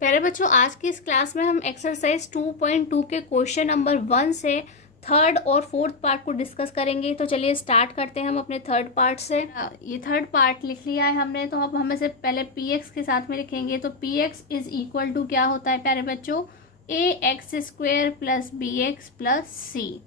प्यारे बच्चों, आज की इस क्लास में हम एक्सरसाइज 2.2 के क्वेश्चन नंबर 1 से थर्ड और फोर्थ पार्ट को डिस्कस करेंगे। तो चलिए स्टार्ट करते हैं हम अपने थर्ड पार्ट से। ये थर्ड पार्ट लिख लिया है हमने, तो अब हम इसे पहले पी एक्स के साथ में लिखेंगे। तो P X is equal to क्या होता है प्यारे बच्चों, A X square plus B X plus C.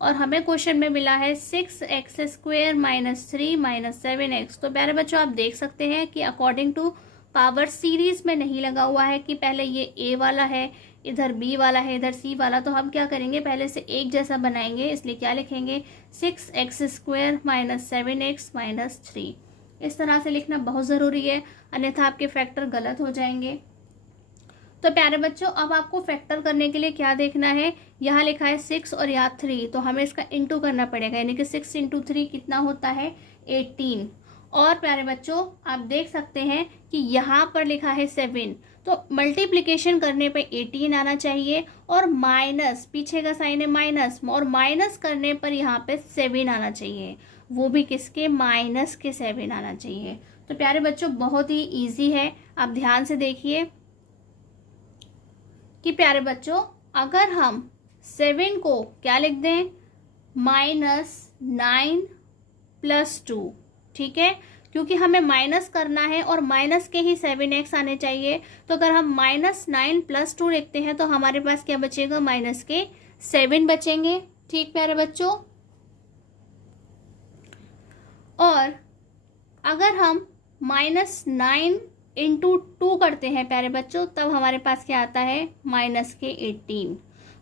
और हमें क्वेश्चन में मिला है 6x square minus 3 minus 7x। तो प्यारे बच्चों, आप देख सकते हैं कि अकॉर्डिंग टू पावर सीरीज में नहीं लगा हुआ है कि पहले ये ए वाला है, इधर बी वाला है, इधर सी वाला। तो हम क्या करेंगे, पहले से एक जैसा बनाएंगे। इसलिए क्या लिखेंगे, 6x square minus 7x minus 3। इस तरह से लिखना बहुत ज़रूरी है, अन्यथा आपके फैक्टर गलत हो जाएंगे। तो प्यारे बच्चों, अब आपको फैक्टर करने के लिए क्या देखना है, यहाँ लिखा है 6 और यहाँ 3, तो हमें इसका इंटू करना पड़ेगा। यानी कि 6 × 3 कितना होता है, 18। और प्यारे बच्चों, आप देख सकते हैं कि यहाँ पर लिखा है 7, तो मल्टीप्लिकेशन करने पे 18 आना चाहिए। और माइनस, पीछे का साइन है माइनस, और माइनस करने पर यहाँ पे 7 आना चाहिए, वो भी किसके, माइनस के 7 आना चाहिए। तो प्यारे बच्चों, बहुत ही ईजी है, आप ध्यान से देखिए कि प्यारे बच्चों, अगर हम 7 को क्या लिख दें, -9 + 2, ठीक है, क्योंकि हमें माइनस करना है और माइनस के ही 7x आने चाहिए। तो अगर हम -9 + 2 लिखते हैं तो हमारे पास क्या बचेगा, माइनस के 7 बचेंगे। ठीक प्यारे बच्चों, और अगर हम -9 × 2 करते हैं प्यारे बच्चों, तब हमारे पास क्या आता है, माइनस के 18।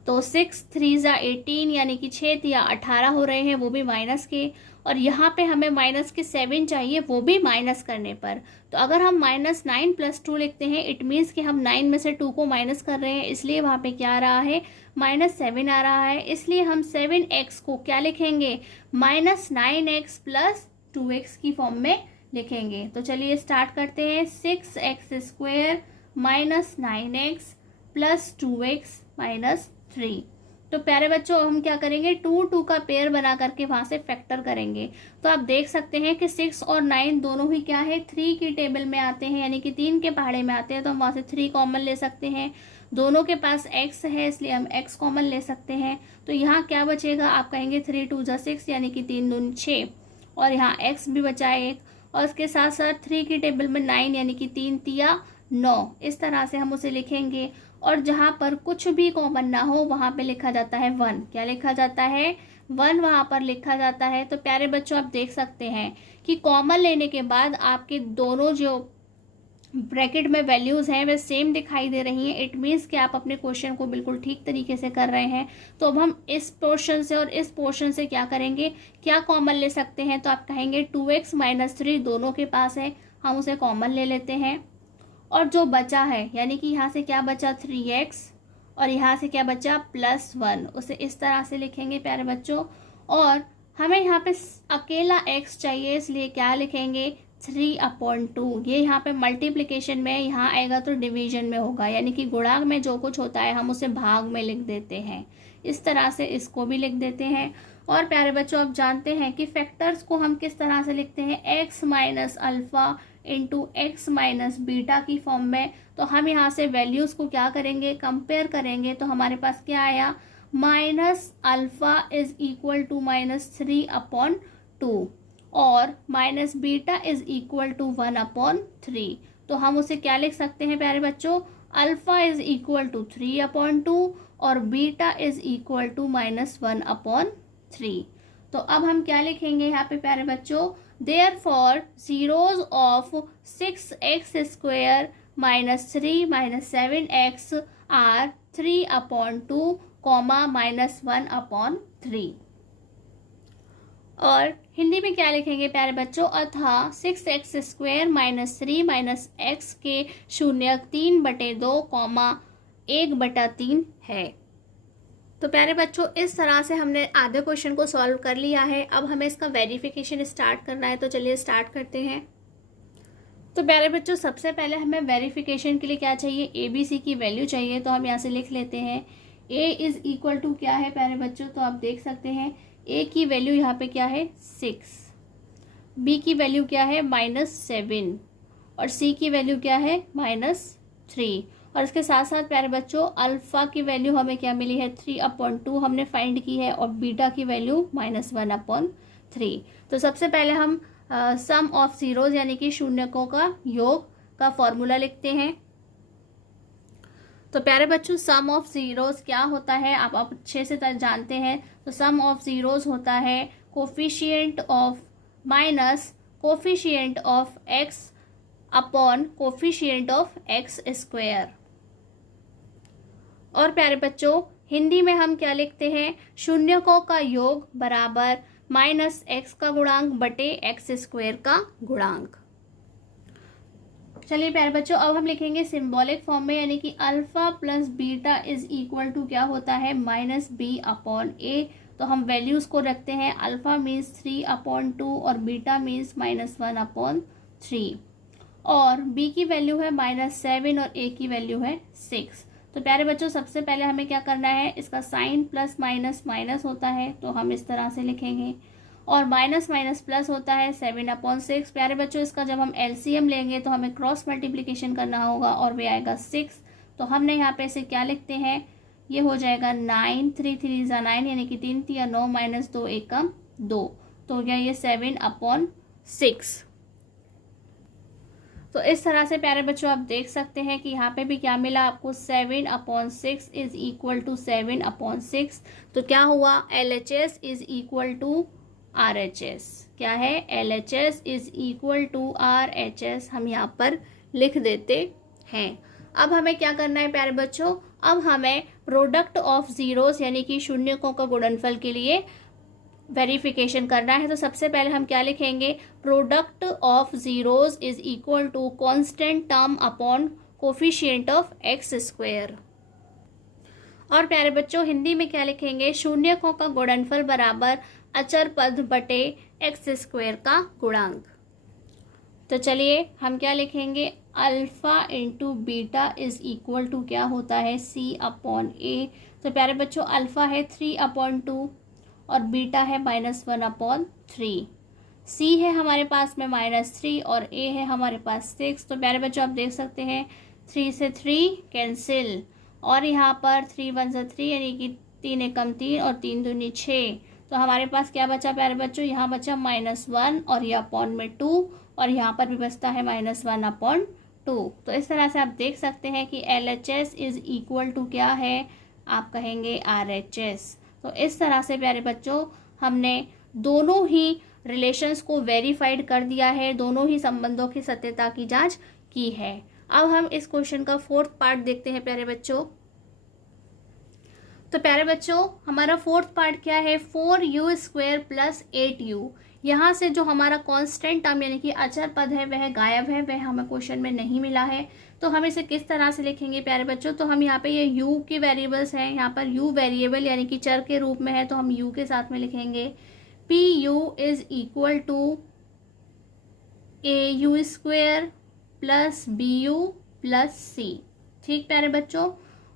तो 6 3 18, यानी कि 6 या 18 हो रहे हैं, वो भी माइनस के। और यहाँ पे हमें माइनस के 7 चाहिए, वो भी माइनस करने पर। तो अगर हम -9 + 2 लिखते हैं, इट मीन्स कि हम 9 में से 2 को माइनस कर रहे हैं, इसलिए वहाँ पे क्या आ रहा है, -7 आ रहा है। इसलिए हम 7x को क्या लिखेंगे, -9x + 2x की फॉर्म में लिखेंगे। तो चलिए स्टार्ट करते हैं। 6x square minus 9x plus 2x minus 3। तो प्यारे बच्चों, हम क्या करेंगे, 2 का पेयर बना करके वहां से फैक्टर करेंगे। तो आप देख सकते हैं कि 6 और 9 दोनों ही क्या है, 3 की टेबल में आते हैं, यानी कि 3 के पहाड़े में आते हैं। तो हम वहां से 3 कॉमन ले सकते हैं। दोनों के पास x है, इसलिए हम x कॉमन ले सकते हैं। तो यहाँ क्या बचेगा, आप कहेंगे 3 × 2 = 6, यानी कि 3 दूनी 6, और यहाँ x भी बचा एक, और उसके साथ साथ 3 की टेबल में 9, यानी कि 3 × 9। इस तरह से हम उसे लिखेंगे। और जहाँ पर कुछ भी कॉमन ना हो वहाँ पे लिखा जाता है 1। क्या लिखा जाता है, 1 वहाँ पर लिखा जाता है। तो प्यारे बच्चों, आप देख सकते हैं कि कॉमन लेने के बाद आपके दोनों जो ब्रैकेट में वैल्यूज़ हैं वे सेम दिखाई दे रही हैं। इट मीन्स कि आप अपने क्वेश्चन को बिल्कुल ठीक तरीके से कर रहे हैं। तो अब हम इस पोर्शन से और इस पोर्शन से क्या करेंगे, क्या कॉमन ले सकते हैं। तो आप कहेंगे 2x - 3 दोनों के पास है, हम उसे कॉमन ले लेते हैं। और जो बचा है, यानी कि यहाँ से क्या बचा, 3x, और यहाँ से क्या बचा, +1, उसे इस तरह से लिखेंगे प्यारे बच्चों। और हमें यहाँ पे अकेला x चाहिए, इसलिए क्या लिखेंगे, 3/2। ये यहाँ पे मल्टीप्लिकेशन में, यहाँ आएगा तो डिवीजन में होगा, यानी कि गुणांक में जो कुछ होता है हम उसे भाग में लिख देते हैं। इस तरह से इसको भी लिख देते हैं। और प्यारे बच्चों, आप जानते हैं कि फैक्टर्स को हम किस तरह से लिखते हैं, x - अल्फ़ा × x - बीटा की फॉर्म में। तो हम यहाँ से वैल्यूज़ को क्या करेंगे, कंपेयर करेंगे। तो हमारे पास क्या आया, -अल्फ़ा = -3/2 और -बीटा = 1/3। तो हम उसे क्या लिख सकते हैं प्यारे बच्चों, अल्फ़ा = 3/2 और बीटा = -1/3। तो अब हम क्या लिखेंगे यहाँ पे प्यारे बच्चों, Therefore, zeros of 6x square - 3 - 7x are 3/2, -1/3। और हिंदी में क्या लिखेंगे प्यारे बच्चों, अतः 6x स्क्वेयर -3 - x के शून्य 3/2, 1/3 है। तो प्यारे बच्चों, इस तरह से हमने आधे क्वेश्चन को सॉल्व कर लिया है। अब हमें इसका वेरिफिकेशन स्टार्ट करना है। तो चलिए स्टार्ट करते हैं। तो प्यारे बच्चों, सबसे पहले हमें वेरिफिकेशन के लिए क्या चाहिए, ABC की वैल्यू चाहिए। तो हम यहाँ से लिख लेते हैं A = क्या है प्यारे बच्चों, तो आप देख सकते हैं A की वैल्यू यहाँ पे क्या है, 6, B की वैल्यू क्या है, -7, और C की वैल्यू क्या है, -3। और इसके साथ साथ प्यारे बच्चों अल्फ़ा की वैल्यू हमें क्या मिली है 3/2 हमने फाइंड की है, और बीटा की वैल्यू -1/3। तो सबसे पहले हम सम ऑफ ज़ीरोज़ यानी कि शून्यकों का योग का फॉर्मूला लिखते हैं। तो प्यारे बच्चों सम ऑफ ज़ीरोज़ क्या होता है आप अच्छे से जानते हैं। तो सम ऑफ ज़ीरोज़ होता है coefficient of minus coefficient of x upon coefficient of x square. और प्यारे बच्चों हिंदी में हम क्या लिखते हैं, शून्यकों का योग बराबर माइनस एक्स का गुणांक बटे एक्स स्क्वायर का गुणांक। चलिए प्यारे बच्चों अब हम लिखेंगे सिंबॉलिक फॉर्म में, यानी कि alpha plus beta is equal to क्या होता है -b/a। तो हम वैल्यूज को रखते हैं, अल्फा मीन्स 3/2 और बीटा मीन्स -1/3, और b की वैल्यू है -7 और a की वैल्यू है 6। तो प्यारे बच्चों सबसे पहले हमें क्या करना है, इसका साइन प्लस माइनस माइनस होता है तो हम इस तरह से लिखेंगे, और माइनस माइनस प्लस होता है 7/6। प्यारे बच्चों इसका जब हम एलसीएम लेंगे तो हमें क्रॉस मल्टीप्लिकेशन करना होगा और वे आएगा 6। तो हमने यहाँ पे इसे क्या लिखते हैं, ये हो जाएगा 9, 3 3 ज़ा 9 यानी कि 3 3 9 -2 1 2। तो क्या ये 7/6। तो इस तरह से प्यारे बच्चों आप देख सकते हैं कि यहाँ पे भी क्या मिला आपको 7/6 इज इक्वल टू 7/6। तो क्या हुआ LHS is equal to RHS। क्या है LHS is equal to RHS हम यहाँ पर लिख देते हैं। अब हमें क्या करना है प्यारे बच्चों, अब हमें प्रोडक्ट ऑफ ज़ीरोज़ यानी कि शून्यकों का गुणनफल के लिए वेरिफिकेशन करना है। तो सबसे पहले हम क्या लिखेंगे, product of zeros is equal to constant term upon coefficient of x square. और प्यारे बच्चों हिंदी में क्या लिखेंगे, शून्यकों का गुणनफल बराबर अचर पद बटे एक्स स्क्वायर का गुणांक। तो चलिए हम क्या लिखेंगे, alpha into beta is equal to क्या होता है C/A। तो प्यारे बच्चों अल्फा है 3/2 और बीटा है -1/3। C है हमारे पास में -3 और A है हमारे पास 6। तो प्यारे बच्चों आप देख सकते हैं 3 से 3 कैंसिल, और यहाँ पर 3 1 ज़ा 3 यानी कि 3 एकम 3 और 3 दूनी 6। तो हमारे पास क्या बचा प्यारे बच्चों, यहाँ बचा -1 और ये अपॉन में 2, और यहाँ पर भी बचता है -1/2। तो इस तरह से आप देख सकते हैं कि LHS इज इक्वल टू क्या है, आप कहेंगे RHS। तो इस तरह से प्यारे बच्चों हमने दोनों ही रिलेशंस को वेरीफाइड कर दिया है, दोनों ही संबंधों की सत्यता की जांच की है। अब हम इस क्वेश्चन का 4th पार्ट देखते हैं प्यारे बच्चों। तो प्यारे बच्चों हमारा 4th पार्ट क्या है, 4u² + 8u। यहाँ से जो हमारा कांस्टेंट टर्म यानी कि अचर पद है वह गायब है, वह हमें क्वेश्चन में नहीं मिला है। तो हम इसे किस तरह से लिखेंगे प्यारे बच्चों, तो हम यहाँ पे ये u की वेरिएबल्स हैं, यहाँ पर u वेरिएबल यानी कि चर के रूप में है तो हम u के साथ में लिखेंगे PU is equal to AU² + BU + C। ठीक प्यारे बच्चों,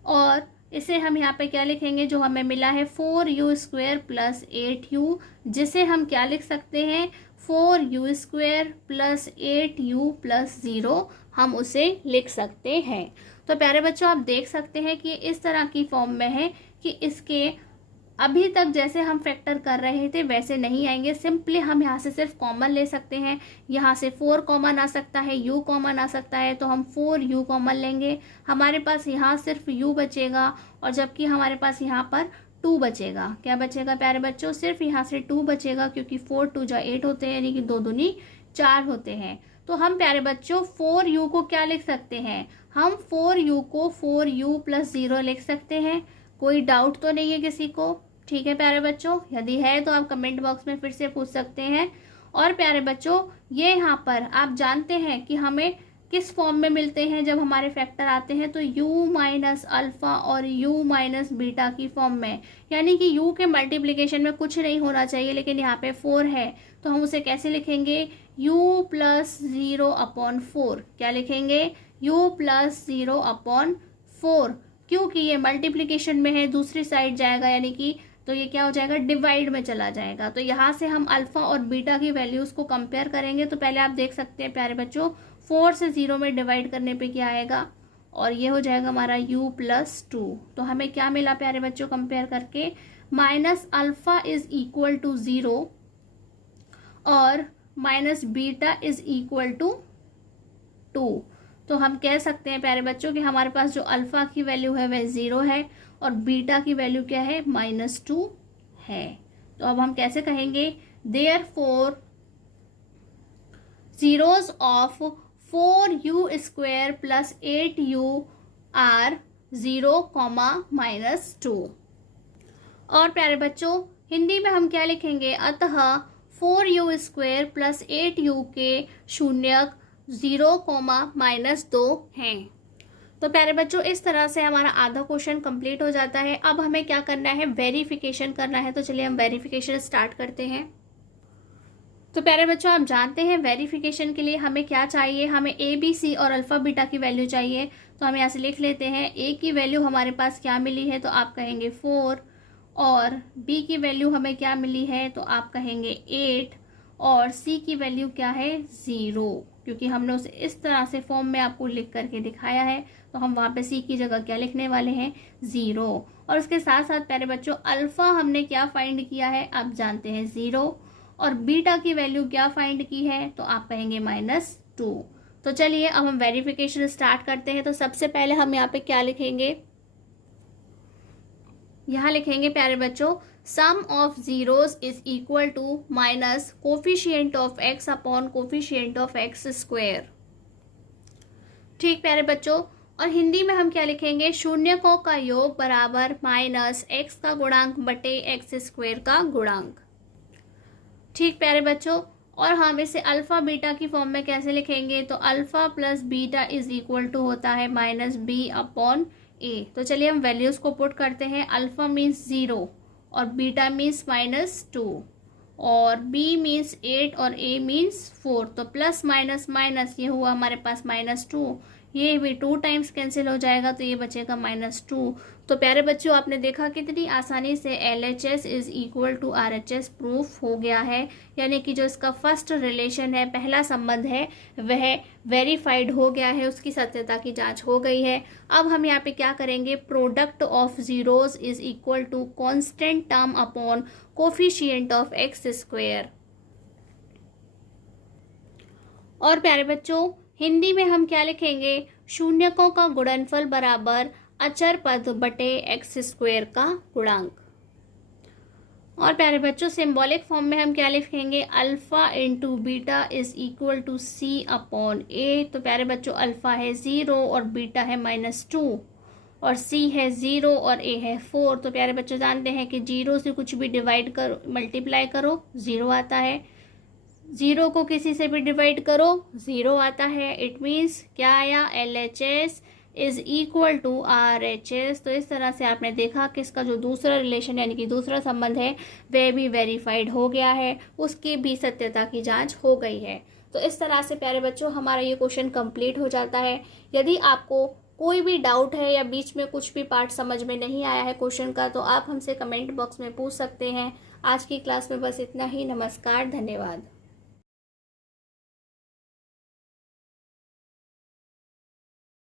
और इसे हम यहाँ पे क्या लिखेंगे, जो हमें मिला है 4u² + 8u, जिसे हम क्या लिख सकते हैं 4u² + 8u + 0 हम उसे लिख सकते हैं। तो प्यारे बच्चों आप देख सकते हैं कि इस तरह की फॉर्म में है कि इसके अभी तक जैसे हम फैक्टर कर रहे थे वैसे नहीं आएंगे। सिंपली हम यहाँ से सिर्फ कॉमन ले सकते हैं, यहाँ से 4 कॉमन आ सकता है, u कॉमन आ सकता है, तो हम 4u कॉमन लेंगे। हमारे पास यहाँ सिर्फ u बचेगा, और जबकि हमारे पास यहाँ पर 2 बचेगा। क्या बचेगा प्यारे बच्चों, सिर्फ यहाँ से 2 बचेगा, क्योंकि 4 2 ज़ा 8 होते हैं यानी कि 2 दूनी 4 होते हैं। तो हम प्यारे बच्चों 4u को क्या लिख सकते हैं, हम 4u को 4u + 0 लिख सकते हैं। कोई डाउट तो नहीं है किसी को? ठीक है प्यारे बच्चों, यदि है तो आप कमेंट बॉक्स में फिर से पूछ सकते हैं। और प्यारे बच्चों ये यहाँ पर आप जानते हैं कि हमें किस फॉर्म में मिलते हैं जब हमारे फैक्टर आते हैं, तो u - अल्फ़ा और u - बीटा की फॉर्म में, यानी कि u के मल्टीप्लिकेशन में कुछ नहीं होना चाहिए, लेकिन यहाँ पे 4 है तो हम उसे कैसे लिखेंगे, u + 0/4। क्या लिखेंगे, u + 0/4, क्योंकि ये मल्टीप्लिकेशन में है, दूसरी साइड जाएगा यानी कि तो ये क्या हो जाएगा, डिवाइड में चला जाएगा। तो यहाँ से हम अल्फ़ा और बीटा की वैल्यूज़ को कंपेयर करेंगे। तो पहले आप देख सकते हैं प्यारे बच्चों 4 से 0 में डिवाइड करने पे क्या आएगा, और ये हो जाएगा हमारा u प्लस 2। तो हमें क्या मिला प्यारे बच्चों कंपेयर करके, minus alpha is equal to 0 और minus beta is equal to 2। तो हम कह सकते हैं प्यारे बच्चों कि हमारे पास जो अल्फा की वैल्यू है वह 0 है और बीटा की वैल्यू क्या है, -2 है। तो अब हम कैसे कहेंगे, therefore zeros of 4u² plus 8u are 0, -2। और प्यारे बच्चों हिंदी में हम क्या लिखेंगे, अतः 4u² प्लस 8u के शून्यक 0, -2 हैं। तो प्यारे बच्चों इस तरह से हमारा आधा क्वेश्चन कंप्लीट हो जाता है। अब हमें क्या करना है, वेरिफिकेशन करना है। तो चलिए हम वेरिफिकेशन स्टार्ट करते हैं। तो प्यारे बच्चों आप जानते हैं वेरिफिकेशन के लिए हमें क्या चाहिए, हमें ए बी सी और अल्फा बीटा की वैल्यू चाहिए। तो हम यहाँ से लिख लेते हैं, ए की वैल्यू हमारे पास क्या मिली है, तो आप कहेंगे 4, और बी की वैल्यू हमें क्या मिली है, तो आप कहेंगे 8, और सी की वैल्यू क्या है, 0, क्योंकि हमने उसे इस तरह से फॉर्म में आपको लिख करके दिखाया है। तो हम वहाँ पे सी की जगह क्या लिखने वाले हैं, 0। और उसके साथ साथ प्यारे बच्चों अल्फा हमने क्या फाइंड किया है, आप जानते हैं 0, और बीटा की वैल्यू क्या फाइंड की है, तो आप कहेंगे -2। तो चलिए अब हम वेरिफिकेशन स्टार्ट करते हैं। तो सबसे पहले हम यहाँ पे क्या लिखेंगे, यहाँ लिखेंगे प्यारे बच्चों, sum of zeros is equal to minus coefficient of x upon coefficient of x²। ठीक प्यारे बच्चों, और हिंदी में हम क्या लिखेंगे, शून्यकों का योग बराबर माइनस x का गुणांक बटे x² का गुणांक। ठीक प्यारे बच्चों, और हम इसे अल्फा बीटा की फॉर्म में कैसे लिखेंगे, तो alpha plus beta is equal to होता है -b अपॉन a। तो चलिए हम वैल्यूज को पुट करते हैं। अल्फा मीन्स 0 और बीटा मीन्स -2 और b मीन्स 8 और a मीन्स 4। तो प्लस माइनस माइनस ये हुआ हमारे पास -2, ये भी 2 टाइम्स कैंसिल हो जाएगा, तो ये बचेगा -2। तो प्यारे बच्चों आपने देखा कितनी आसानी से LHS is equal to RHS proof हो गया है, यानी कि जो इसका फर्स्ट रिलेशन है, पहला संबंध है, वह वेरीफाइड हो गया है, उसकी सत्यता की जांच हो गई है। अब हम यहाँ पे क्या करेंगे, product of zeros is equal to constant term upon coefficient of x²। और प्यारे बच्चों हिंदी में हम क्या लिखेंगे, शून्यकों का गुणनफल बराबर अचर पद बटे x² का गुणांक। और प्यारे बच्चों सिंबॉलिक फॉर्म में हम क्या लिखेंगे, alpha into beta is equal to c upon a। तो प्यारे बच्चों अल्फा है 0 और बीटा है -2 और c है 0 और a है 4। तो प्यारे बच्चों जानते हैं कि 0 से कुछ भी डिवाइड करो, मल्टीप्लाई करो, 0 आता है। 0 को किसी से भी डिवाइड करो, 0 आता है। इट मीन्स क्या आया, LHS is equal to RHS। तो इस तरह से आपने देखा कि इसका जो दूसरा रिलेशन यानी कि दूसरा संबंध है वह भी वेरीफाइड हो गया है, उसकी भी सत्यता की जांच हो गई है। तो इस तरह से प्यारे बच्चों हमारा ये क्वेश्चन कंप्लीट हो जाता है। यदि आपको कोई भी डाउट है या बीच में कुछ भी पार्ट समझ में नहीं आया है क्वेश्चन का, तो आप हमसे कमेंट बॉक्स में पूछ सकते हैं। आज की क्लास में बस इतना ही। नमस्कार, धन्यवाद।